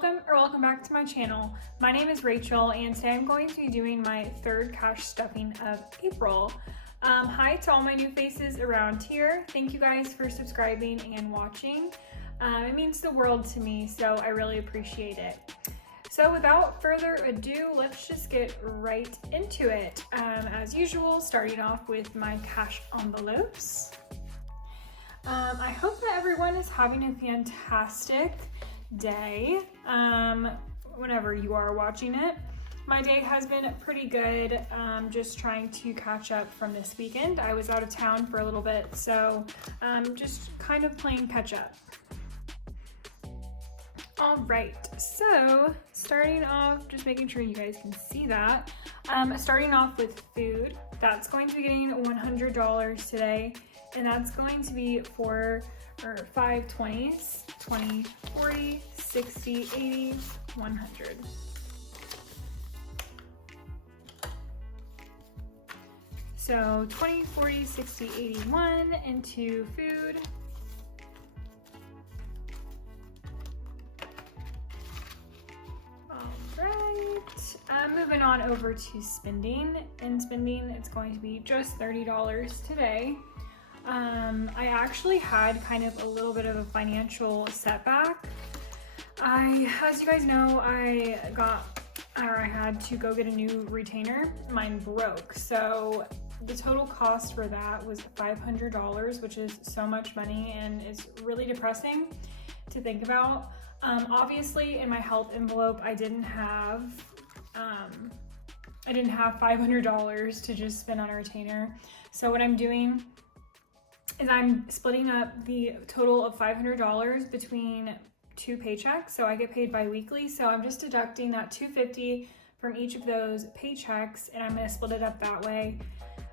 welcome back to my channel. My name is Rachel and today I'm going to be doing my third cash stuffing of April. Hi to all my new faces around here. Thank you guys for subscribing and watching. It means the world to me, so I really appreciate it. So without further ado, let's just get right into it. As usual, starting off with my cash envelopes. I hope that everyone is having a fantastic day whenever you are watching it. My day has been pretty good, just trying to catch up from this weekend. I was out of town for a little bit, so just kind of playing catch up. All right, so starting off, just making sure you guys can see that. Starting off with food, that's going to be getting $100 today, and that's going to be for 5 20s, 20, 40, 60, 80, 100. So 20, 40, 60, 81 into food. Moving on over to spending. In spending, it's going to be just $30 today. I actually had kind of a little bit of a financial setback. As you guys know, I had to go get a new retainer. Mine broke, so the total cost for that was $500, which is so much money and is really depressing to think about. Obviously, in my health envelope, I didn't have $500 to just spend on a retainer. So what I'm doing is I'm splitting up the total of $500 between 2 paychecks. So I get paid bi-weekly. So I'm just deducting that $250 from each of those paychecks, and I'm going to split it up that way.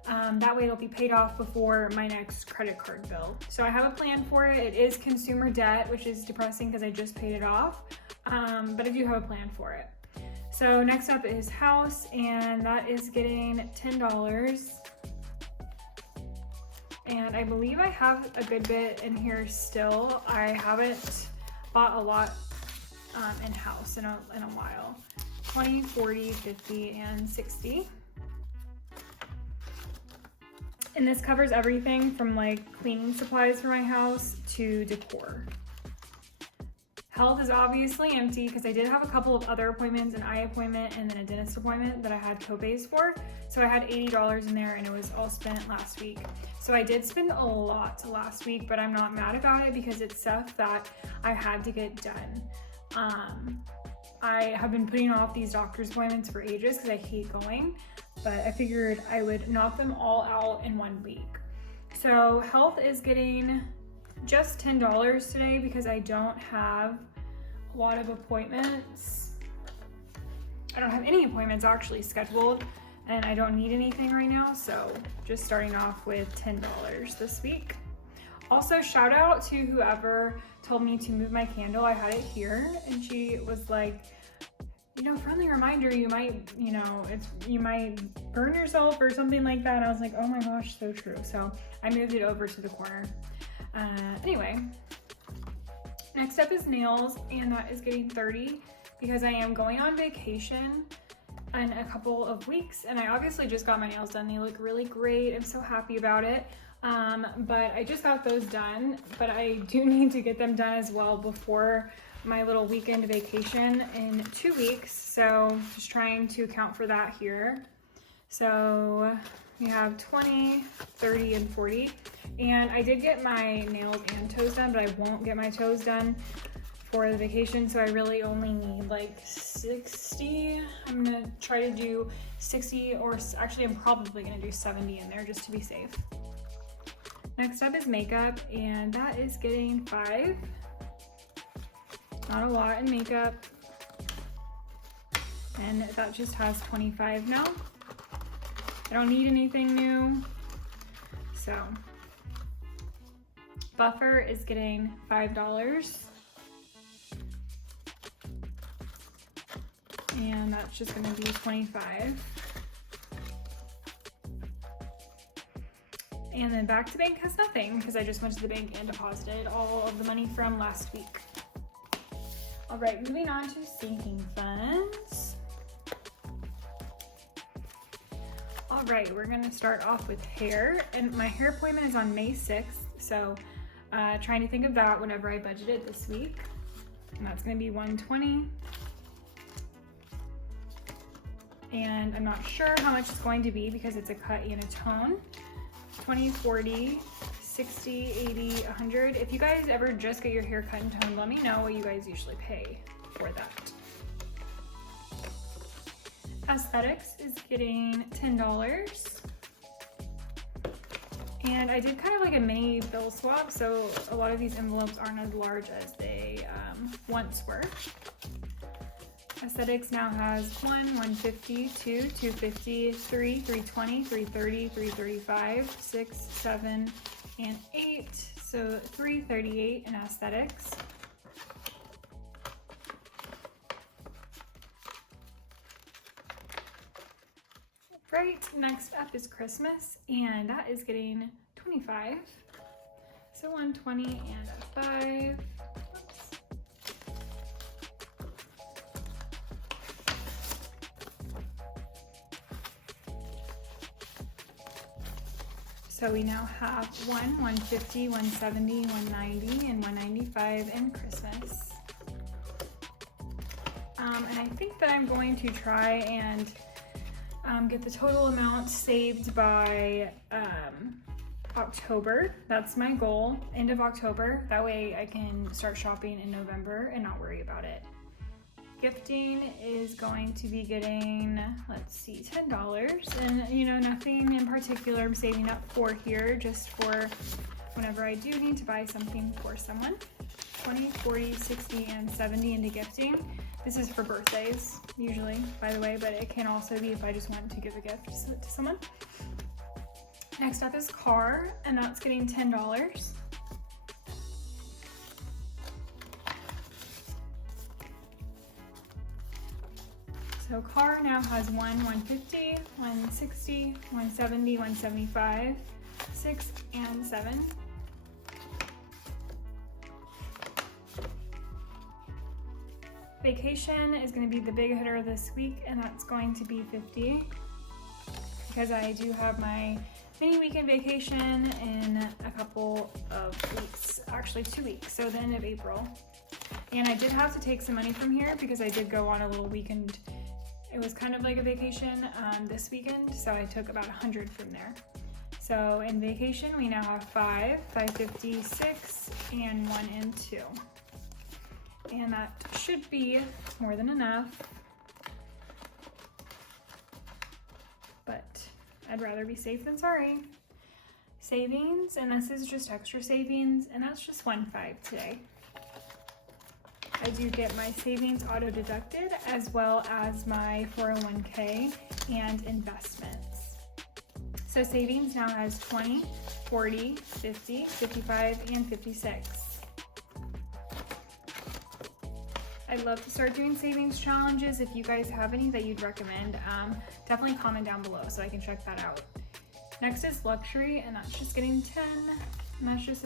That way it'll be paid off before my next credit card bill. So I have a plan for it. It is consumer debt, which is depressing because I just paid it off. But I do have a plan for it. So next up is house, and that is getting $10. And I believe I have a good bit in here still. I haven't bought a lot in house in a while. 20, 40, 50, and 60. And this covers everything from like cleaning supplies for my house to decor. Health is obviously empty because I did have a couple of other appointments, an eye appointment and then a dentist appointment that I had co-pays for. So I had $80 in there and it was all spent last week. So I did spend a lot last week, but I'm not mad about it because it's stuff that I had to get done. I have been putting off these doctor's appointments for ages because I hate going, but I figured I would knock them all out in 1 week. So health is getting just $10 today because I don't have a lot of appointments. I don't have any appointments actually scheduled, and I don't need anything right now, so just starting off with $10 this week. Also, shout out to whoever told me to move my candle. I had it here, and she was like, friendly reminder, you might burn yourself or something like that. And I was like, oh my gosh, so true. So I moved it over to the corner. Anyway, next up is nails, and that is getting $30 because I am going on vacation in a couple of weeks, and I obviously just got my nails done. They look really great. I'm so happy about it. But I just got those done, but I do need to get them done as well before my little weekend vacation in 2 weeks. So just trying to account for that here. So we have 20, 30, and 40. And I did get my nails and toes done, but I won't get my toes done for the vacation. So I really only need like 60. I'm gonna try to do 60, or actually I'm probably gonna do 70 in there just to be safe. Next up is makeup, and that is getting $5. Not a lot in makeup. And that just has 25 now. I don't need anything new. So buffer is getting $5. And that's just gonna be 25. And then back to bank has nothing because I just went to the bank and deposited all of the money from last week. All right, moving on to sinking funds. All right, we're gonna start off with hair, and my hair appointment is on May 6th, so trying to think of that whenever I budgeted this week, and that's gonna be $120. And I'm not sure how much it's going to be because it's a cut and a tone. 20, 40, 60, 80, 100. If you guys ever just get your hair cut and toned, let me know what you guys usually pay for that. Aesthetics is getting $10. And I did kind of like a mini bill swap, so a lot of these envelopes aren't as large as they once were. Aesthetics now has 1, 150, 2, 250, 3, 320, 330, 335, 6, 7, and 8. So 338 in aesthetics. Right, next up is Christmas, and that is getting 25. So 120 and a 5. Oops. So we now have 1, 150, 170, 190, and 195 in Christmas. And I think that I'm going to try and get the total amount saved by October. That's my goal, end of October. That way I can start shopping in November and not worry about it. Gifting is going to be getting, let's see, $10. And you know, nothing in particular I'm saving up for here, just for whenever I do need to buy something for someone. 20, 40, 60, and 70 into gifting. This is for birthdays, usually, by the way, but it can also be if I just want to give a gift to someone. Next up is car, and that's getting $10. So car now has 1, 150, 160, 170, 175, 6, and 7. Vacation is going to be the big hitter this week, and that's going to be 50 because I do have my mini weekend vacation in a couple of weeks, actually 2 weeks, so the end of April. And I did have to take some money from here because I did go on a little weekend. It was kind of like a vacation this weekend, so I took about 100 from there. So in vacation, we now have 5, 550, 6, and 1 and 2. And that should be more than enough, but I'd rather be safe than sorry. Savings, and this is just extra savings, and that's just 1.5 today. I do get my savings auto deducted as well as my 401k and investments. So savings now has 20, 40, 50, 55, and 56. I'd love to start doing savings challenges. If you guys have any that you'd recommend, definitely comment down below so I can check that out. Next is luxury, and that's just getting 10. And that's just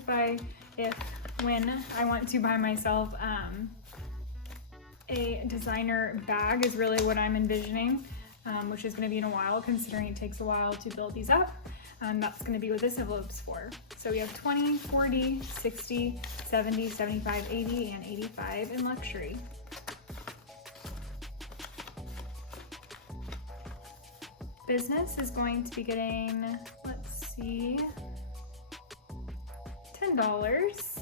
when I want to buy myself a designer bag is really what I'm envisioning, which is gonna be in a while considering it takes a while to build these up. That's gonna be what this envelope's for. So we have 20, 40, 60, 70, 75, 80, and 85 in luxury. Business is going to be getting, let's see, $10.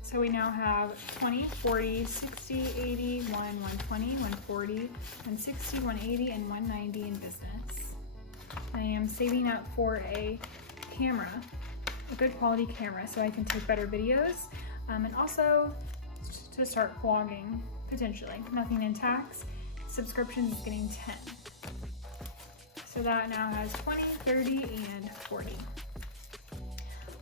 So we now have 20, 40, 60, 80, 1, 120, 140, 160, 180, and 190 in business. I am saving up for a camera, a good quality camera, so I can take better videos, and also to start vlogging, potentially. Nothing in tax. Subscriptions is getting 10. So that now has 20, 30, and 40.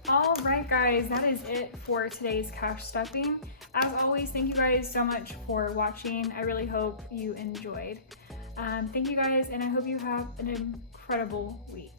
All right, guys, that is it for today's cash stuffing. As always, thank you guys so much for watching. I really hope you enjoyed. Thank you guys, and I hope you have an incredible week.